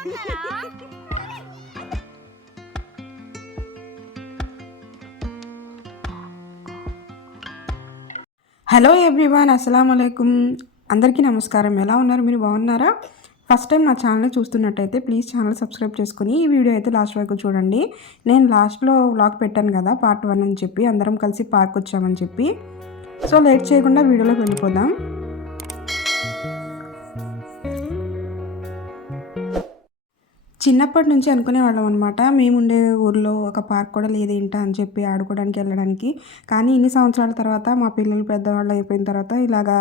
Hello everyone, అస్సలాము అలైకుం. అందరికీ నమస్కారం. ఎలా ఉన్నారు? మీరు బాగున్నారా? ఫస్ట్ టైం నా ఛానల్ చూస్తున్నట్టయితే ప్లీజ్ ఛానల్ సబ్స్క్రైబ్ చేసుకుని ఈ వీడియో అయితే లాస్ట్ వరకు చూడండి. నేను లాస్ట్లో వ్లాగ్ పెట్టాను కదా, పార్ట్ 1 అని చెప్పి, అందరం కలిసి పార్క్ వచ్చామని చెప్పి. సో లేట్ చేయకుండా వీడియోలోకి వెళ్ళిపోదాం. చిన్నప్పటి నుంచి అనుకునేవాళ్ళం అనమాట, మేముండే ఊర్లో ఒక పార్క్ కూడా లేదేంటా అని చెప్పి ఆడుకోవడానికి వెళ్ళడానికి. కానీ ఇన్ని సంవత్సరాల తర్వాత మా పిల్లలు పెద్దవాళ్ళు అయిపోయిన తర్వాత ఇలాగా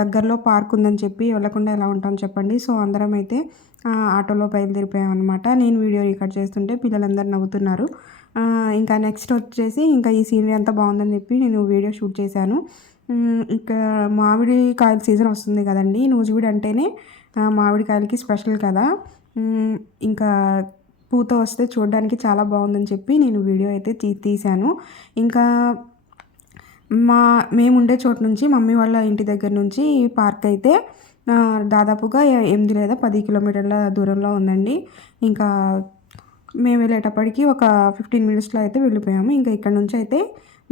దగ్గరలో పార్క్ ఉందని చెప్పి వెళ్ళకుండా ఎలా ఉంటాం చెప్పండి. సో అందరం అయితే ఆటోలో బయలుదేరిపోయామన్నమాట. నేను వీడియో రికార్డ్ చేస్తుంటే పిల్లలందరూ నవ్వుతున్నారు. ఇంకా నెక్స్ట్ వచ్చేసి ఇంకా ఈ సీనరీ అంతా బాగుందని చెప్పి నేను వీడియో షూట్ చేశాను. ఇక మామిడికాయల సీజన్ వస్తుంది కదండి. నూజివీడు అంటేనే మామిడికాయలకి స్పెషల్ కదా. ఇంకా పూత వస్తే చూడడానికి చాలా బాగుందని చెప్పి నేను వీడియో అయితే తీశాను. ఇంకా మేము ఉండే చోటు నుంచి, మమ్మీ వాళ్ళ ఇంటి దగ్గర నుంచి ఈ పార్క్ అయితే దాదాపుగా 8 లేదా 10 కిలోమీటర్ల దూరంలో ఉందండి. ఇంకా మేము వెళ్ళేటప్పటికి ఒక 15 మినిట్స్లో అయితే వెళ్ళిపోయాము. ఇంకా ఇక్కడ నుంచి అయితే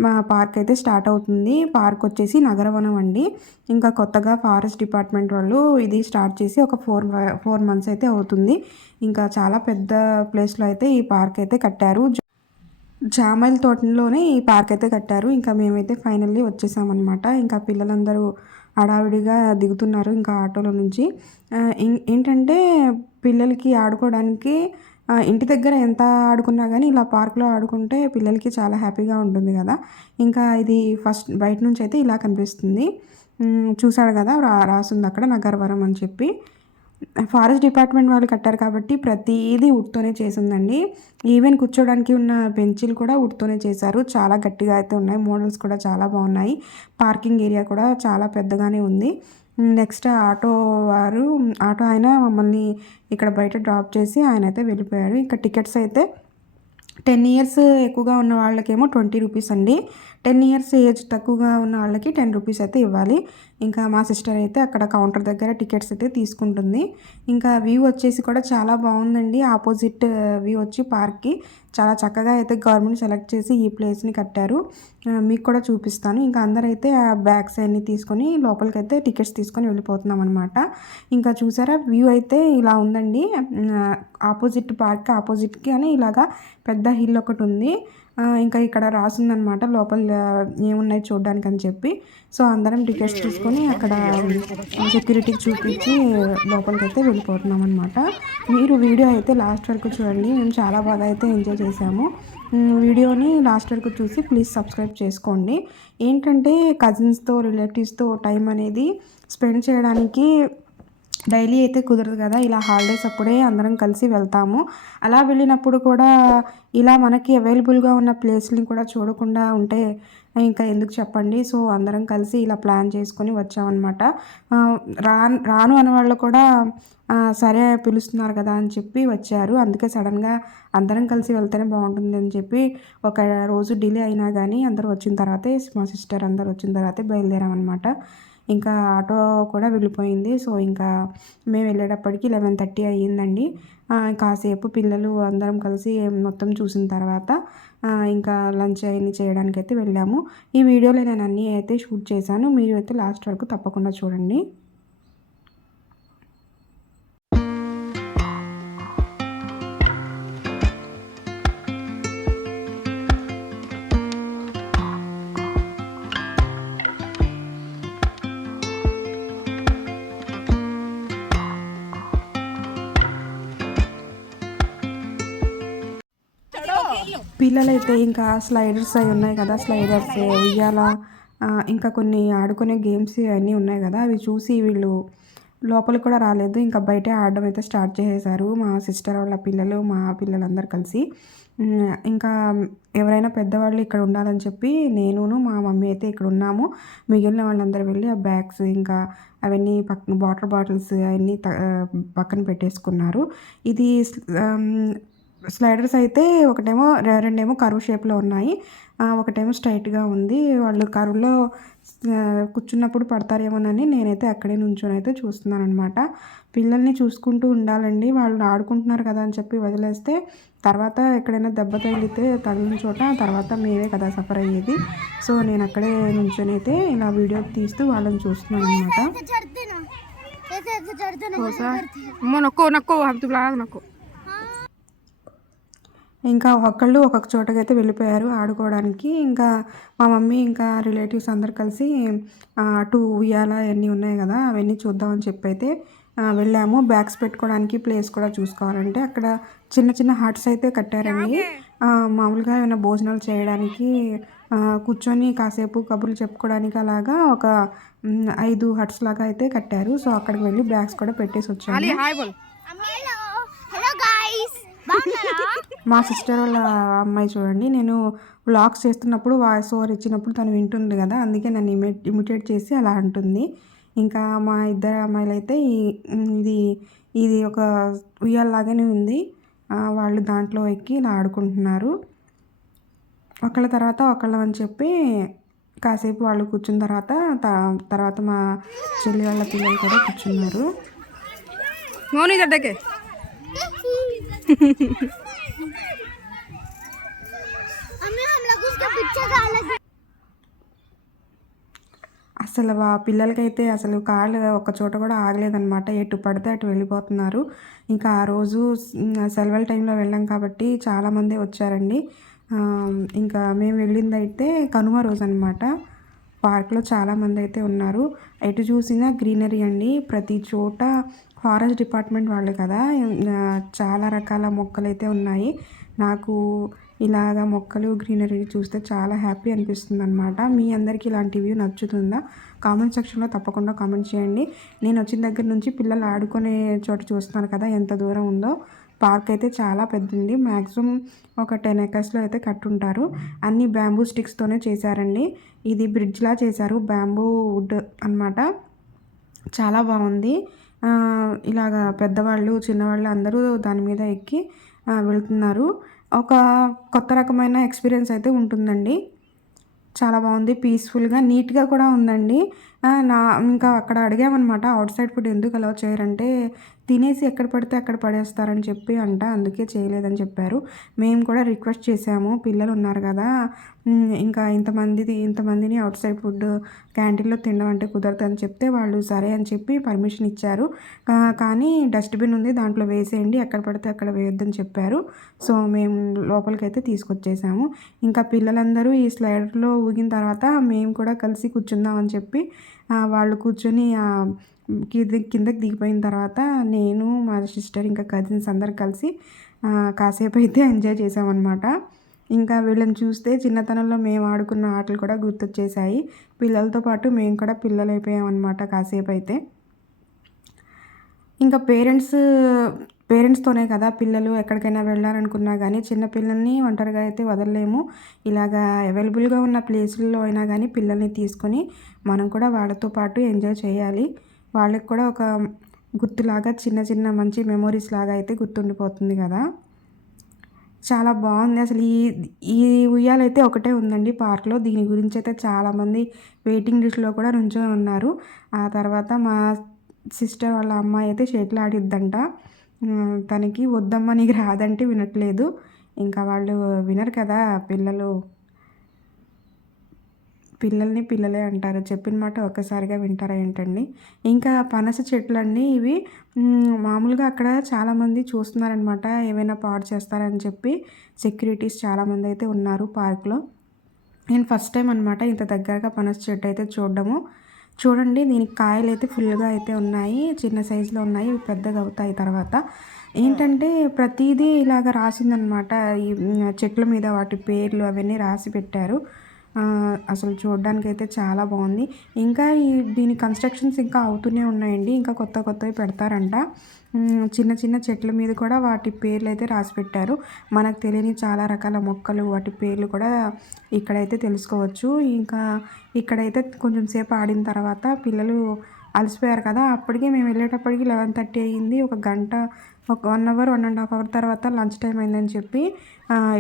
మా పార్క్ అయితే స్టార్ట్ అవుతుంది. పార్క్ వచ్చేసి నగరవనం అండి. ఇంకా కొత్తగా ఫారెస్ట్ డిపార్ట్మెంట్ వాళ్ళు ఇది స్టార్ట్ చేసి ఒక 4 మంత్స్ అయితే అవుతుంది. ఇంకా చాలా పెద్ద ప్లేస్లో అయితే ఈ పార్క్ అయితే కట్టారు. జామాయిల తోటలోనే ఈ పార్క్ అయితే కట్టారు. ఇంకా మేమైతే ఫైనల్లీ వచ్చేసామన్నమాట. ఇంకా పిల్లలందరూ హడావిడిగా దిగుతున్నారు ఇంకా ఆటోలో నుంచి. ఏంటంటే పిల్లలకి ఆడుకోవడానికి ఇంటి దగ్గర ఎంత ఆడుకున్నా కానీ ఇలా పార్క్లో ఆడుకుంటే పిల్లలకి చాలా హ్యాపీగా ఉంటుంది కదా. ఇంకా ఇది ఫస్ట్ బయట నుంచి అయితే ఇలా కనిపిస్తుంది. చూసాడు కదా, రాసుంది అక్కడ నగరవరం అని చెప్పి. ఫారెస్ట్ డిపార్ట్మెంట్ వాళ్ళు కట్టారు కాబట్టి ప్రతిదీ వుడ్తోనే చేసిందండి. ఈవెన్ కూర్చోడానికి ఉన్న బెంచీలు కూడా వుడ్తోనే చేశారు. చాలా గట్టిగా అయితే ఉన్నాయి. మోడల్స్ కూడా చాలా బాగున్నాయి. పార్కింగ్ ఏరియా కూడా చాలా పెద్దగానే ఉంది. నెక్స్ట్ ఆటో ఆయన మమ్మల్ని ఇక్కడ బయట డ్రాప్ చేసి ఆయన అయితే వెళ్ళిపోయాడు. ఇంకా టికెట్స్ అయితే 10 ఇయర్స్ ఎక్కువగా ఉన్న వాళ్ళకేమో 20 రూపీస్ అండి. 10 ఇయర్స్ ఏజ్ తక్కువగా ఉన్న వాళ్ళకి 10 రూపీస్ అయితే ఇవ్వాలి. ఇంకా మా సిస్టర్ అయితే అక్కడ కౌంటర్ దగ్గర టికెట్స్ అయితే తీసుకుంటుంది. ఇంకా వ్యూ వచ్చేసి కూడా చాలా బాగుందండి. ఆపోజిట్ వ్యూ వచ్చి పార్క్కి చాలా చక్కగా అయితే గవర్నమెంట్ సెలెక్ట్ చేసి ఈ ప్లేస్ని కట్టారు. మీకు కూడా చూపిస్తాను. ఇంకా అందరైతే ఆ బ్యాగ్స్ అన్నీ తీసుకొని లోపలికైతే టికెట్స్ తీసుకొని వెళ్ళిపోతున్నాం అనమాట. ఇంకా చూసారా, వ్యూ అయితే ఇలా ఉందండి. ఆపోజిట్ పార్క్ ఆపోజిట్కి అని ఇలాగా పెద్ద హిల్ ఒకటి ఉంది. ఇంకా ఇక్కడ రాసిందనమాట లోపల ఏమున్నాయి చూడడానికి అని చెప్పి. సో అందరం టికెట్స్ తీసుకొని అక్కడ సెక్యూరిటీకి చూపించి లోపలికైతే వెళ్ళిపోతున్నాం అనమాట. మీరు వీడియో అయితే లాస్ట్ వరకు చూడండి. మేము చాలా బాగా అయితే ఎంజాయ్ చేసాము. వీడియోని లాస్ట్ వరకు చూసి ప్లీజ్ సబ్స్క్రైబ్ చేసుకోండి. ఏంటంటే కజిన్స్తో రిలేటివ్స్తో టైం అనేది స్పెండ్ చేయడానికి డైలీ అయితే కుదరదు కదా. ఇలా హాలిడేస్ అప్పుడే అందరం కలిసి వెళ్తాము. అలా వెళ్ళినప్పుడు కూడా ఇలా మనకి అవైలబుల్గా ఉన్న ప్లేస్ని కూడా చూడకుండా ఉంటే ఇంకా ఎందుకు చెప్పండి. సో అందరం కలిసి ఇలా ప్లాన్ చేసుకొని వచ్చామన్నమాట. రాను అనే వాళ్ళు కూడా సరే పిలుస్తున్నారు కదా అని చెప్పి వచ్చారు. అందుకే సడన్గా అందరం కలిసి వెళ్తేనే బాగుంటుంది అని చెప్పి ఒక రోజు డిలే అయినా కానీ అందరూ వచ్చిన తర్వాతే, మా సిస్టర్ అందరూ వచ్చిన తర్వాతే బయలుదేరామన్నమాట. ఇంకా ఆటో కూడా వెళ్ళిపోయింది. సో ఇంకా మేము వెళ్ళేటప్పటికి 11:30 అయ్యిందండి. కాసేపు పిల్లలు అందరం కలిసి మొత్తం చూసిన తర్వాత ఇంకా లంచ్ అవన్నీ చేయడానికైతే వెళ్ళాము. ఈ వీడియోలో నేను అన్నీ అయితే షూట్ చేశాను. మీరు అయితే లాస్ట్ వరకు తప్పకుండా చూడండి. పిల్లలైతే ఇంకా స్లైడర్స్ అవి ఉన్నాయి కదా, స్లైడర్స్, ఉయ్యాల, ఇంకా కొన్ని ఆడుకునే గేమ్స్ అన్నీ ఉన్నాయి కదా, అవి చూసి వీళ్ళు లోపలికి కూడా రాలేదు. ఇంకా బయటే ఆడడం అయితే స్టార్ట్ చేసేసారు మా సిస్టర్ వాళ్ళ పిల్లలు, మా పిల్లలందరూ కలిసి. ఇంకా ఎవరైనా పెద్దవాళ్ళు ఇక్కడ ఉండాలని చెప్పి నేనును మా మమ్మీ అయితే ఇక్కడ ఉన్నాము. మిగిలిన వాళ్ళందరూ వెళ్ళి ఆ బ్యాగ్స్ ఇంకా అవన్నీ పక్కన వాటర్ బాటిల్స్ అవన్నీ పక్కన పెట్టేసుకున్నారు. ఇది స్లైడర్స్ అయితే ఒకటేమో రెండేమో కర్వ్ షేప్లో ఉన్నాయి, ఒకటేమో స్ట్రైట్గా ఉంది. వాళ్ళు కర్వ్లో కూర్చున్నప్పుడు పడతారేమోనని నేనైతే అక్కడే నుంచొని అయితే చూస్తున్నాను అనమాట. పిల్లల్ని చూసుకుంటూ ఉండాలండి, వాళ్ళు ఆడుకుంటున్నారు కదా అని చెప్పి వదిలేస్తే తర్వాత ఎక్కడైనా దెబ్బ తగిలితే తగిలిన చోట తర్వాత మేమే కదా సఫర్ అయ్యేది. సో నేను అక్కడే నుంచొని అయితే ఇలా వీడియో తీస్తూ వాళ్ళని చూస్తున్నాను అనమాట. ఇంకా ఒకళ్ళు ఒక్కొక్క చోటకైతే వెళ్ళిపోయారు ఆడుకోవడానికి. ఇంకా మా మమ్మీ ఇంకా రిలేటివ్స్ అందరు కలిసి అటు ఉయ్యాల అవన్నీ ఉన్నాయి కదా, అవన్నీ చూద్దామని చెప్పి అయితే వెళ్ళాము. బ్యాగ్స్ పెట్టుకోవడానికి ప్లేస్ కూడా చూసుకోవాలంటే అక్కడ చిన్న చిన్న హట్స్ అయితే కట్టారండి. మామూలుగా ఏమైనా భోజనాలు చేయడానికి కూర్చొని కాసేపు కబుర్లు చెప్పుకోవడానికి అలాగా ఒక 5 హట్స్ లాగా అయితే కట్టారు. సో అక్కడికి వెళ్ళి బ్యాగ్స్ కూడా పెట్టేసి వచ్చాము. మా సిస్టర్ వాళ్ళ అమ్మాయి చూడండి, నేను వ్లాగ్స్ చేస్తున్నప్పుడు వాయిస్ ఓవర్ ఇచ్చినప్పుడు తను వింటుంది కదా, అందుకే నన్ను ఇమిటేట్ చేసి అలా అంటుంది. ఇంకా మా ఇద్దరు అమ్మాయిలు అయితే ఇది ఇది ఒక ఉయ్యాలలాగానే ఉంది, వాళ్ళు దాంట్లో ఎక్కి ఇలా ఆడుకుంటున్నారు. ఒకళ్ళ తర్వాత ఒకళ్ళం అని చెప్పి కాసేపు వాళ్ళు కూర్చున్న తర్వాత మా చెల్లి వాళ్ళ పిల్లలు కూడా కూర్చున్నారు. అసలు పిల్లలకైతే అసలు కాళ్ళు ఒక చోట కూడా ఆగలేదన్నమాట, ఎటు పడితే అటు వెళ్ళిపోతున్నారు. ఇంకా ఆ రోజు సెలవుల టైంలో వెళ్ళాం కాబట్టి చాలామంది వచ్చారండి. ఇంకా మేము వెళ్ళిందైతే కనుమ రోజు అనమాట. పార్క్లో చాలామంది అయితే ఉన్నారు, ఎటు చూసినా గ్రీనరీ అండి, ప్రతి చోట ఫారెస్ట్ డిపార్ట్మెంట్ వాళ్ళు కదా, చాలా రకాల మొక్కలు అయితే ఉన్నాయి. నాకు ఇలాగ మొక్కలు గ్రీనరీ చూస్తే చాలా హ్యాపీ అనిపిస్తుంది అనమాట. మీ అందరికీ ఇలాంటి వ్యూ నచ్చుతుందా? కామెంట్ సెక్షన్లో తప్పకుండా కామెంట్ చేయండి. నేను వచ్చిన దగ్గర నుంచి పిల్లలు ఆడుకునే చోట చూస్తున్నాను కదా ఎంత దూరం ఉందో. పార్క్ అయితే చాలా పెద్దండి, మ్యాక్సిమం ఒక 10 acresలో అయితే కట్టుంటారు. అన్ని బ్యాంబూ స్టిక్స్తోనే చేశారండి. ఇది బ్రిడ్జ్లా చేశారు, బ్యాంబూ వుడ్ అనమాట. చాలా బాగుంది. ఇలాగా పెద్దవాళ్ళు చిన్నవాళ్ళు అందరూ దాని మీద ఎక్కి వెళ్తున్నారు. ఒక కొత్త రకమైన ఎక్స్పీరియన్స్ అయితే ఉంటుందండి. చాలా బాగుంది, పీస్ఫుల్గా నీట్గా కూడా ఉందండి. ఇంకా అక్కడ అడిగామన్నమాట, అవుట్ సైడ్ ఫుడ్ ఎందుకు అలౌ చేయరంటే తినేసి ఎక్కడ పడితే అక్కడ పడేస్తారని చెప్పి అందుకే చేయలేదని చెప్పారు. మేము కూడా రిక్వెస్ట్ చేసాము, పిల్లలు ఉన్నారు కదా, ఇంకా ఇంతమందిని అవుట్ సైడ్ ఫుడ్ క్యాంటీన్లో తినడం అంటే కుదరదని చెప్తే వాళ్ళు సరే అని చెప్పి పర్మిషన్ ఇచ్చారు. కానీ డస్ట్బిన్ ఉంది, దాంట్లో వేసేయండి, ఎక్కడ పడితే అక్కడ వేయొద్దని చెప్పారు. సో మేము లోపలికైతే తీసుకొచ్చేసాము. ఇంకా పిల్లలందరూ ఈ స్లైడర్లో ఊగిన తర్వాత మేము కూడా కలిసి కూర్చుందామని చెప్పి వాళ్ళు కూర్చొని కిందకి దిగిపోయిన తర్వాత నేను మా సిస్టర్ ఇంకా కజిన్స్ అందరు కలిసి కాసేపు అయితే ఎంజాయ్ చేసామన్నమాట. ఇంకా వీళ్ళని చూస్తే చిన్నతనంలో మేము ఆడుకున్న ఆటలు కూడా గుర్తొచ్చేసాయి. పిల్లలతో పాటు మేము కూడా పిల్లలు అయిపోయామన్నమాట కాసేపు అయితే. ఇంకా పేరెంట్స్తోనే కదా పిల్లలు ఎక్కడికైనా వెళ్ళాలనుకున్నా కానీ చిన్న పిల్లల్ని ఒంటరిగా అయితే వదలలేము. ఇలాగా అవైలబుల్గా ఉన్న ప్లేసుల్లో అయినా కానీ పిల్లల్ని తీసుకొని మనం కూడా వాళ్ళతో పాటు ఎంజాయ్ చేయాలి. వాళ్ళకి కూడా ఒక గుర్తులాగా చిన్న చిన్న మంచి మెమోరీస్ లాగా అయితే గుర్తుండిపోతుంది కదా. చాలా బాగుంది అసలు. ఈ ఉయ్యాలైతే ఒకటే ఉందండి పార్క్లో, దీని గురించి అయితే చాలామంది వెయిటింగ్ లిస్ట్లో కూడా నుంచొని ఉన్నారు. ఆ తర్వాత మా సిస్టర్ వాళ్ళ అమ్మాయి అయితే షటిల్ ఆడిద్దంట, తనకి వద్దమ్మా నీకు రాదంటే వినట్లేదు. ఇంకా వాళ్ళు వినరు కదా, పిల్లల్ని పిల్లలే అంటారు, చెప్పిన మాట ఒక్కసారిగా వింటారా ఏంటండి. ఇంకా పనస చెట్లు అండి ఇవి. మామూలుగా అక్కడ చాలామంది చూస్తున్నారనమాట, ఏమైనా పాడు చేస్తారని చెప్పి సెక్యూరిటీస్ చాలామంది అయితే ఉన్నారు పార్క్లో. నేను ఫస్ట్ టైం అనమాట ఇంత దగ్గరగా పనస చెట్టు అయితే చూడడము. చూడండి, దీనికి కాయలు అయితే ఫుల్గా అయితే ఉన్నాయి, చిన్న సైజులో ఉన్నాయి, పెద్దగా అవుతాయి తర్వాత. ఏంటంటే ప్రతిదీ ఇలాగ రాసిందనమాట, ఈ చెట్ల మీద వాటి పేర్లు అవన్నీ రాసి పెట్టారు. అసలు చూడడానికి అయితే చాలా బాగుంది. ఇంకా దీని కన్స్ట్రక్షన్స్ ఇంకా అవుతూనే ఉన్నాయండి, ఇంకా కొత్తవి పెడతారంట. చిన్న చిన్న చెట్ల మీద కూడా వాటి పేర్లు అయితే రాసి పెట్టారు. మనకు తెలియని చాలా రకాల మొక్కలు వాటి పేర్లు కూడా ఇక్కడైతే తెలుసుకోవచ్చు. ఇంకా ఇక్కడైతే కొంచెం సేపు ఆడిన తర్వాత పిల్లలు అలసిపోయారు కదా. అప్పటికి మేము వెళ్ళేటప్పటికి 11:30 అయ్యింది. ఒక గంట, ఒక 1 అవర్, 1.5 అవర్ తర్వాత లంచ్ టైం అయిందని చెప్పి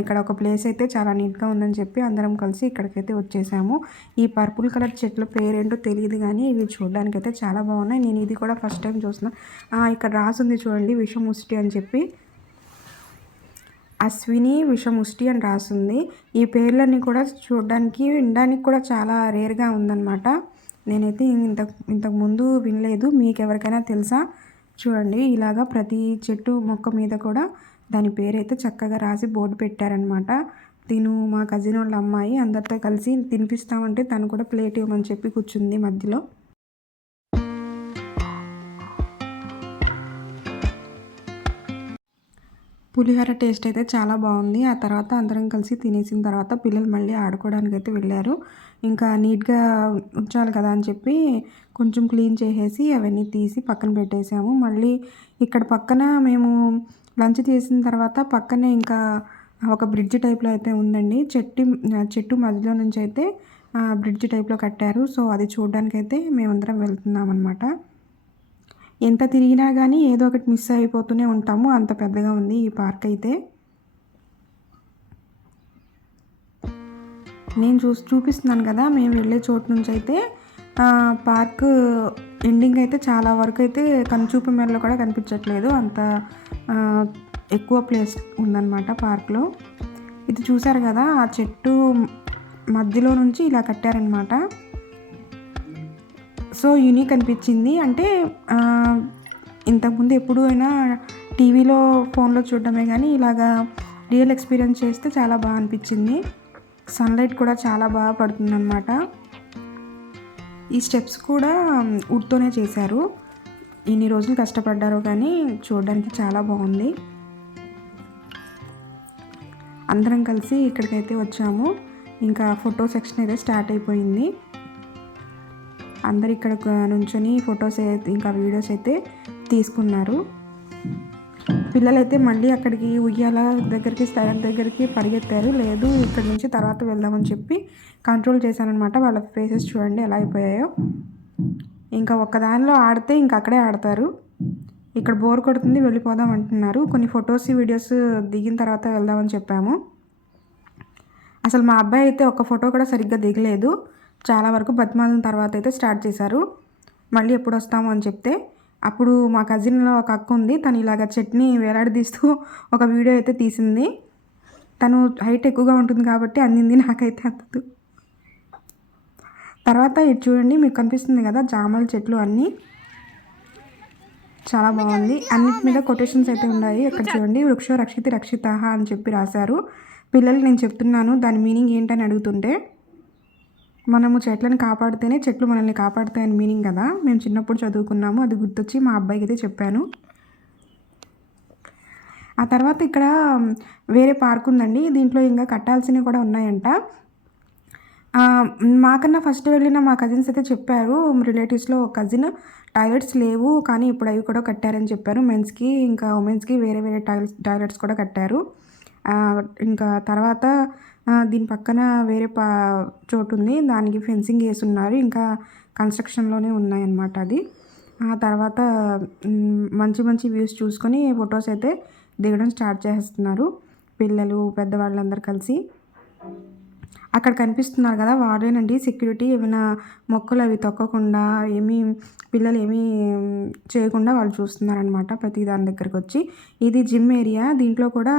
ఇక్కడ ఒక ప్లేస్ అయితే చాలా నీట్గా ఉందని చెప్పి అందరం కలిసి ఇక్కడికైతే వచ్చేసాము. ఈ పర్పుల్ కలర్ చెట్ల పేరేంటో తెలియదు కానీ ఇవి చూడడానికైతే చాలా బాగున్నాయి. నేను ఇది కూడా ఫస్ట్ టైం చూస్తున్నా. ఇక్కడ రాసుంది చూడండి, విషముష్టి అని చెప్పి, అశ్విని విషముష్టి అని రాసుంది. ఈ పేర్లన్నీ కూడా చూడడానికి, వినడానికి కూడా చాలా రేర్గా ఉందన్నమాట. నేనైతే ఇంతకుముందు వినలేదు. మీకు ఎవరికైనా తెలుసా? చూడండి, ఇలాగా ప్రతి చెట్టు మొక్క మీద కూడా దాని పేరైతే చక్కగా రాసి బోర్డు పెట్టారనమాట. తిను మా కజిన్ వాళ్ళ అమ్మాయి అందరితో కలిసి తినిపిస్తామంటే తను కూడా ప్లేట్ ఇవ్వమని చెప్పి కూర్చుంది మధ్యలో. పులిహోర టేస్ట్ అయితే చాలా బాగుంది. ఆ తర్వాత అందరం కలిసి తినేసిన తర్వాత పిల్లలు మళ్ళీ ఆడుకోవడానికి అయితే వెళ్ళారు. ఇంకా నీట్గా ఉంచాలి కదా అని చెప్పి కొంచెం క్లీన్ చేసేసి అవన్నీ తీసి పక్కన పెట్టేసాము. మళ్ళీ ఇక్కడ పక్కన మేము లంచ్ చేసిన తర్వాత పక్కనే ఇంకా ఒక బ్రిడ్జ్ టైప్లో అయితే ఉందండి. చెట్టు మధ్యలో నుంచి అయితే బ్రిడ్జ్ టైప్లో కట్టారు. సో అది చూడడానికి అయితే మేమందరం వెళ్తున్నాం అనమాట. ఎంత తిరిగినా కానీ ఏదో ఒకటి మిస్ అయిపోతూనే ఉంటాము, అంత పెద్దగా ఉంది ఈ పార్క్ అయితే. నేను చూపిస్తున్నాను కదా, మేము వెళ్ళే చోటు నుంచి అయితే పార్క్ ఎండింగ్ అయితే చాలా వరకు అయితే కనుచూపు మేరలో కూడా కనిపించట్లేదు, అంత ఎక్కువ ప్లేస్ ఉందన్నమాట పార్క్లో. ఇది చూసారు కదా, ఆ చెట్టు మధ్యలో నుంచి ఇలా కట్టారనమాట. సో యూనిక్ అనిపించింది. అంటే ఇంతకుముందు ఎప్పుడు అయినా టీవీలో, ఫోన్లో చూడడమే కానీ ఇలాగా రియల్ ఎక్స్పీరియన్స్ చేస్తే చాలా బాగా అనిపించింది. సన్లైట్ కూడా చాలా బాగా పడుతుందన్నమాట. ఈ స్టెప్స్ కూడా వుడ్తోనే చేశారు. ఇన్ని రోజులు కష్టపడ్డారు కానీ చూడడానికి చాలా బాగుంది. అందరం కలిసి ఇక్కడికైతే వచ్చాము. ఇంకా ఫోటో సెక్షన్ అయితే స్టార్ట్ అయిపోయింది. అందరు ఇక్కడ నుంచొని ఫొటోస్ ఇంకా వీడియోస్ అయితే తీసుకున్నారు. పిల్లలైతే మళ్ళీ అక్కడికి ఉయ్యాల దగ్గరికి, స్థలం దగ్గరికి పరిగెత్తారు. లేదు, ఇక్కడ నుంచి తర్వాత వెళ్దామని చెప్పి కంట్రోల్ చేశానమాట. వాళ్ళ ఫేసెస్ చూడండి ఎలా అయిపోయాయో. ఇంకా ఒక్కదానిలో ఆడితే ఇంకా అక్కడే ఆడతారు. ఇక్కడ బోర్ కొడుతుంది, వెళ్ళిపోదాం అంటున్నారు. కొన్ని ఫొటోస్, వీడియోస్ దిగిన తర్వాత వెళ్దామని చెప్పాము. అసలు మా అబ్బాయి అయితే ఒక్క ఫోటో కూడా సరిగ్గా దిగలేదు. చాలా వరకు బతిమాలిన తర్వాత అయితే స్టార్ట్ చేశారు. మళ్ళీ ఎప్పుడు వస్తాము అని చెప్తే అప్పుడు మా కజిన్లో ఒక అక్క ఉంది, తను ఇలాగ చట్నీ వేలాడదీస్తూ ఒక వీడియో అయితే తీసింది. తను హైట్ ఎక్కువగా ఉంటుంది కాబట్టి అందింది, నాకైతే అందదు. తర్వాత ఇది చూడండి, మీకు కనిపిస్తుంది కదా జామల చెట్లు అన్నీ, చాలా బాగుంది. అన్నిటి మీద కొటేషన్స్ అయితే ఉన్నాయి. ఇక్కడ చూడండి, వృక్షో రక్షితి రక్షితాః అని చెప్పి రాశారు. పిల్లలు నేను చెప్తున్నాను దాని మీనింగ్ ఏంటని అడుగుతుంటే, మనము చెట్లను కాపాడితేనే చెట్లు మనల్ని కాపాడుతాయని మీనింగ్ కదా. మేము చిన్నప్పుడు చదువుకున్నాము, అది గుర్తొచ్చి మా అబ్బాయికి అయితే చెప్పాను. ఆ తర్వాత ఇక్కడ వేరే పార్క్ ఉందండి. దీంట్లో ఇంకా కట్టాల్సినవి కూడా ఉన్నాయంట. మాకన్నా ఫస్ట్ వెళ్ళిన మా కజిన్స్ అయితే చెప్పారు, రిలేటివ్స్లో కజిన్ టాయిలెట్స్ లేవు కానీ ఇప్పుడు అవి కూడా కట్టారని చెప్పారు. మెన్స్కి ఇంకా ఉమెన్స్కి వేరే వేరే టాయిలెట్స్ కూడా కట్టారు. ఇంకా తర్వాత దీని పక్కన వేరే చోటు ఉంది, దానికి ఫెన్సింగ్ వేసి ఉన్నారు, ఇంకా కన్స్ట్రక్షన్లోనే ఉన్నాయన్నమాట అది. ఆ తర్వాత మంచి మంచి వ్యూస్ చూసుకొని ఫొటోస్ అయితే దిగడం స్టార్ట్ చేస్తున్నారు పిల్లలు, పెద్దవాళ్ళందరూ కలిసి. అక్కడ కనిపిస్తున్నారు కదా, వాడేనండి సెక్యూరిటీ. ఏమైనా మొక్కలు అవి తొక్కకుండా, పిల్లలు ఏమీ చేయకుండా వాళ్ళు చూస్తున్నారనమాట ప్రతి దాని దగ్గరికి వచ్చి. ఇది జిమ్ ఏరియా. దీంట్లో కూడా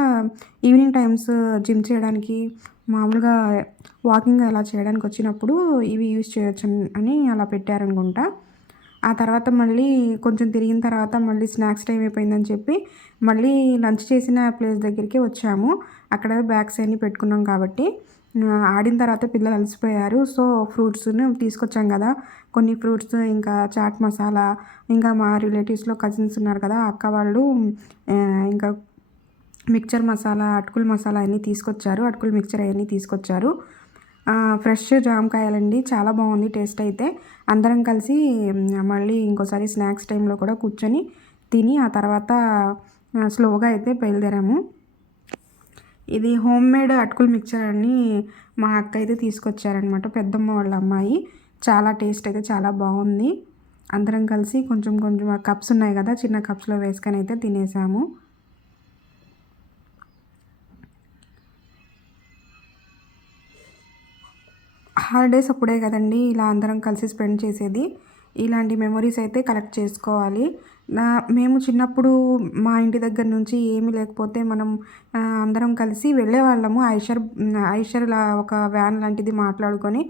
ఈవినింగ్ టైమ్స్ జిమ్ చేయడానికి, మామూలుగా వాకింగ్ అలా చేయడానికి వచ్చినప్పుడు ఇవి యూజ్ చేయొచ్చు అని అలా పెట్టారనుకుంటా. ఆ తర్వాత మళ్ళీ కొంచెం తిరిగిన తర్వాత మళ్ళీ స్నాక్స్ టైం అయిపోయిందని చెప్పి మళ్ళీ లంచ్ చేసిన ప్లేస్ దగ్గరికి వచ్చాము. అక్కడ బ్యాగ్స్ అన్నీ పెట్టుకున్నాం కాబట్టి ఆడిన తర్వాత పిల్లలు అలసిపోయారు. సో ఫ్రూట్స్ను తీసుకొచ్చాం కదా, కొన్ని ఫ్రూట్స్, ఇంకా చాట్ మసాలా, ఇంకా మా రిలేటివ్స్లో కజిన్స్ ఉన్నారు కదా అక్క వాళ్ళు, ఇంకా మిక్చర్ మసాలా, అటుకుల మసాలా అన్నీ తీసుకొచ్చారు. అటుకుల మిక్చర్ అవన్నీ తీసుకొచ్చారు. ఫ్రెష్ జామకాయలండి, చాలా బాగుంది టేస్ట్ అయితే. అందరం కలిసి మళ్ళీ ఇంకోసారి స్నాక్స్ టైంలో కూడా కూర్చొని తిని ఆ తర్వాత స్లోగా అయితే బయలుదేరాము. ఇది హోమ్ మేడ్ అటుకుల మిక్చర్ అని మా అక్క అయితే తీసుకొచ్చారనమాట, పెద్దమ్మ వాళ్ళ అమ్మాయి. చాలా టేస్ట్ అయితే చాలా బాగుంది. అందరం కలిసి కొంచెం కొంచెం ఆ కప్స్ ఉన్నాయి కదా, చిన్న కప్స్లో వేసుకొని అయితే తినేసాము. హాలిడేస్ అప్పుడే కదండి ఇలా అందరం కలిసి స్పెండ్ చేసేది. ఇలాంటి మెమొరీస్ అయితే కలెక్ట్ చేసుకోవాలి. మేము చిన్నప్పుడు మా ఇంటి దగ్గర నుంచి ఏమీ లేకపోతే మనం అందరం కలిసి వెళ్ళేవాళ్ళము. ఐషర్‌లా ఒక వ్యాన్ లాంటిది మాట్లాడుకొని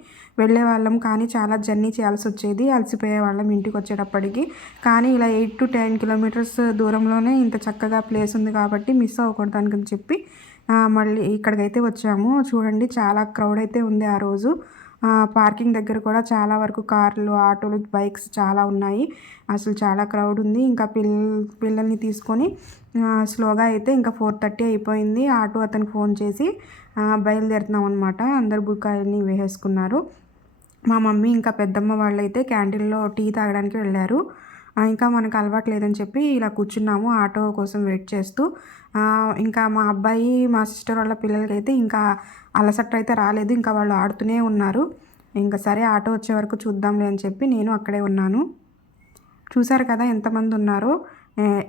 వెళ్ళేవాళ్ళం. కానీ చాలా జర్నీ చేయాల్సొచ్చేది. అలసిపోయేవాళ్ళం ఇంటికొచ్చేటప్పటికి. కానీ ఇలా 8-10 కిలోమీటర్స్ దూరంలోనే ఇంత చక్కగా ప్లేస్ ఉంది కాబట్టి మిస్ అవ్వకూడదని చెప్పి మళ్ళీ ఇక్కడికైతే వచ్చాము. చూడండి చాలా క్రౌడ్ అయితే ఉంది ఆ రోజు. పార్కింగ్ దగ్గర కూడా చాలా వరకు కార్లు, ఆటోలు, బైక్స్ చాలా ఉన్నాయి. అసలు చాలా క్రౌడ్ ఉంది. ఇంకా పిల్లల్ని తీసుకొని స్లోగా అయితే ఇంకా 4:30 అయిపోయింది. ఆటో అతనికి ఫోన్ చేసి బయలుదేరుతున్నాం అనమాట. అందరు బుక్కాయన్ని వేసేసుకున్నారు. మా మమ్మీ ఇంకా పెద్దమ్మ వాళ్ళైతే క్యాంటీన్‌లో టీ తాగడానికి వెళ్ళారు. ఇంకా మనకు అలవాటు లేదని చెప్పి ఇలా కూర్చున్నాము ఆటో కోసం వెయిట్ చేస్తూ. ఇంకా మా అబ్బాయి, మా సిస్టర్ వాళ్ళ పిల్లలకైతే ఇంకా అలసట అయితే రాలేదు. ఇంకా వాళ్ళు ఆడుతూనే ఉన్నారు. ఇంకా సరే ఆటో వచ్చే వరకు చూద్దాంలే అని చెప్పి నేను అక్కడే ఉన్నాను. చూసారు కదా ఎంతమంది ఉన్నారో.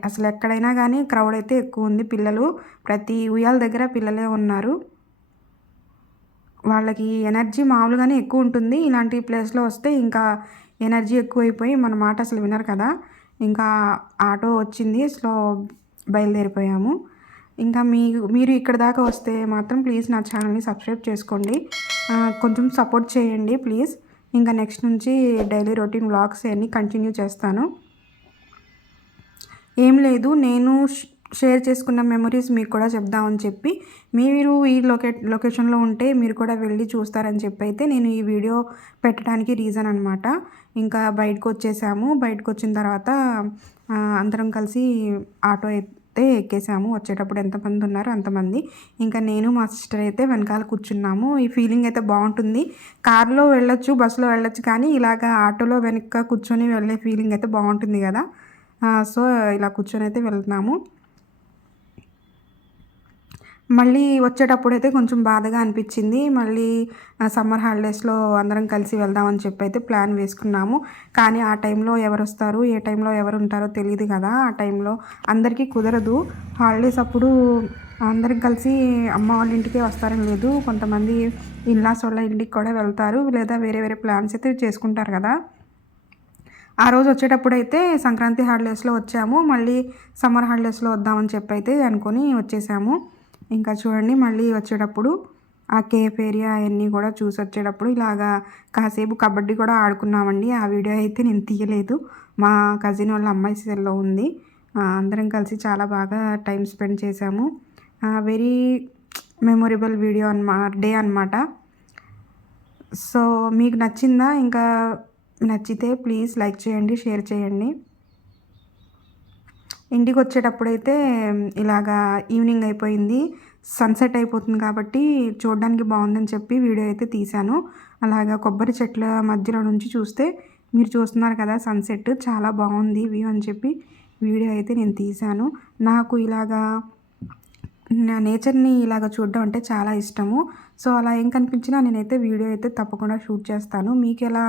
అసలు ఎక్కడైనా కానీ క్రౌడ్ అయితే ఎక్కువ ఉంది. పిల్లలు ప్రతి ఉయ్యాల దగ్గర పిల్లలే ఉన్నారు. వాళ్ళకి ఎనర్జీ మామూలుగానే ఎక్కువ ఉంటుంది. ఇలాంటి ప్లేస్లో వస్తే ఇంకా ఎనర్జీ ఎక్కువైపోయి మన మాట అసలు వినరు కదా. ఇంకా ఆటో వచ్చింది. బయలుదేరిపోయాము. ఇంకా మీరు ఇక్కడ దాకా వస్తే మాత్రం ప్లీజ్ నా ఛానల్ని సబ్స్క్రైబ్ చేసుకోండి. కొంచెం సపోర్ట్ చేయండి ప్లీజ్. ఇంకా నెక్స్ట్ నుంచి డైలీ రొటీన్ వ్లాగ్స్ అన్నీ కంటిన్యూ చేస్తాను. ఏం లేదు, నేను షేర్ చేసుకున్న మెమరీస్ మీకు కూడా చెప్దామని చెప్పి, మీరు ఈ లొకేషన్లో ఉంటే మీరు కూడా వెళ్ళి చూస్తారని చెప్పి అయితే నేను ఈ వీడియో పెట్టడానికి రీజన్ అనమాట. ఇంకా బయటకు వచ్చేసాము. బయటకు వచ్చిన తర్వాత అందరం కలిసి ఆటో అయితే ఎక్కేసాము. వచ్చేటప్పుడు ఎంతమంది ఉన్నారో అంతమంది. ఇంకా నేను మా సిస్టర్ అయితే వెనకాల కూర్చున్నాము. ఈ ఫీలింగ్ అయితే బాగుంటుంది. కార్లో వెళ్ళొచ్చు, బస్సులో వెళ్ళొచ్చు, కానీ ఇలాగ ఆటోలో వెనక కూర్చొని వెళ్ళే ఫీలింగ్ అయితే బాగుంటుంది కదా. సో ఇలా కూర్చొని అయితే వెళ్తున్నాము. మళ్ళీ వచ్చేటప్పుడు అయితే కొంచెం బాధగా అనిపించింది. మళ్ళీ సమ్మర్ హాలిడేస్లో అందరం కలిసి వెళ్దామని చెప్పి అయితే ప్లాన్ వేసుకున్నాము. కానీ ఆ టైంలో ఎవరు వస్తారు, ఏ టైంలో ఎవరు ఉంటారో తెలియదు కదా. ఆ టైంలో అందరికీ కుదరదు. హాలిడేస్ అప్పుడు అందరం కలిసి అమ్మ వాళ్ళ ఇంటికే వస్తారని లేదు. కొంతమంది ఇన్లాస్ వాళ్ళ ఇంటికి కూడా వెళ్తారు, లేదా వేరే వేరే ప్లాన్స్ అయితే చేసుకుంటారు కదా. ఆ రోజు వచ్చేటప్పుడు అయితే సంక్రాంతి హాలిడేస్లో వచ్చాము. మళ్ళీ సమ్మర్ హాలిడేస్లో వద్దామని చెప్పి అయితే అనుకొని వచ్చేసాము. ఇంకా చూడండి మళ్ళీ వచ్చేటప్పుడు ఆ కేఫ్ ఏరియా అవన్నీ కూడా చూసి వచ్చేటప్పుడు ఇలాగా కాసేపు కబడ్డీ కూడా ఆడుకున్నామండి. ఆ వీడియో అయితే నేను తీయలేదు. మా కజిన్ వాళ్ళ అమ్మాయి సెల్లో ఉంది. అందరం కలిసి చాలా బాగా టైం స్పెండ్ చేసాము. వెరీ మెమొరబుల్ డే అనమాట. సో మీకు నచ్చిందా? ఇంకా నచ్చితే ప్లీజ్ లైక్ చేయండి, షేర్ చేయండి. ఇంటికి వచ్చేటప్పుడైతే ఇలాగా ఈవినింగ్ అయిపోయింది, సన్సెట్ అయిపోతుంది కాబట్టి చూడడానికి బాగుందని చెప్పి వీడియో అయితే తీశాను. అలాగా కొబ్బరి చెట్ల మధ్యలో నుంచి చూస్తే మీరు చూస్తున్నారు కదా సన్సెట్, చాలా బాగుంది వ్యూ అని చెప్పి వీడియో అయితే నేను తీశాను. నాకు ఇలాగా నేచర్ని ఇలాగ చూడడం అంటే చాలా ఇష్టము. సో అలా ఏం కనిపించినా నేనైతే వీడియో అయితే తప్పకుండా షూట్ చేస్తాను. మీకు ఎలా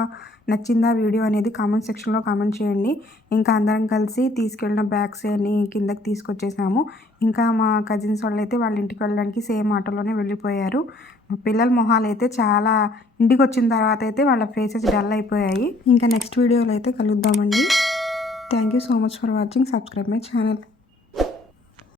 నచ్చిందా వీడియో అనేది కామెంట్ సెక్షన్లో కామెంట్ చేయండి. ఇంకా అందరం కలిసి తీసుకెళ్ళిన బ్యాగ్స్ అన్ని కిందకి తీసుకొచ్చేసాము. ఇంకా మా కజిన్స్ వాళ్ళు అయితే వాళ్ళ ఇంటికి వెళ్ళడానికి సేమ్ ఆటోలోనే వెళ్ళిపోయారు. పిల్లల మొహాలు అయితే చాలా, ఇంటికి వచ్చిన తర్వాత అయితే వాళ్ళ ఫేసెస్ డల్ అయిపోయాయి. ఇంకా నెక్స్ట్ వీడియోలో అయితే కలుద్దామండి. Thank you so much for watching. Subscribe my channel.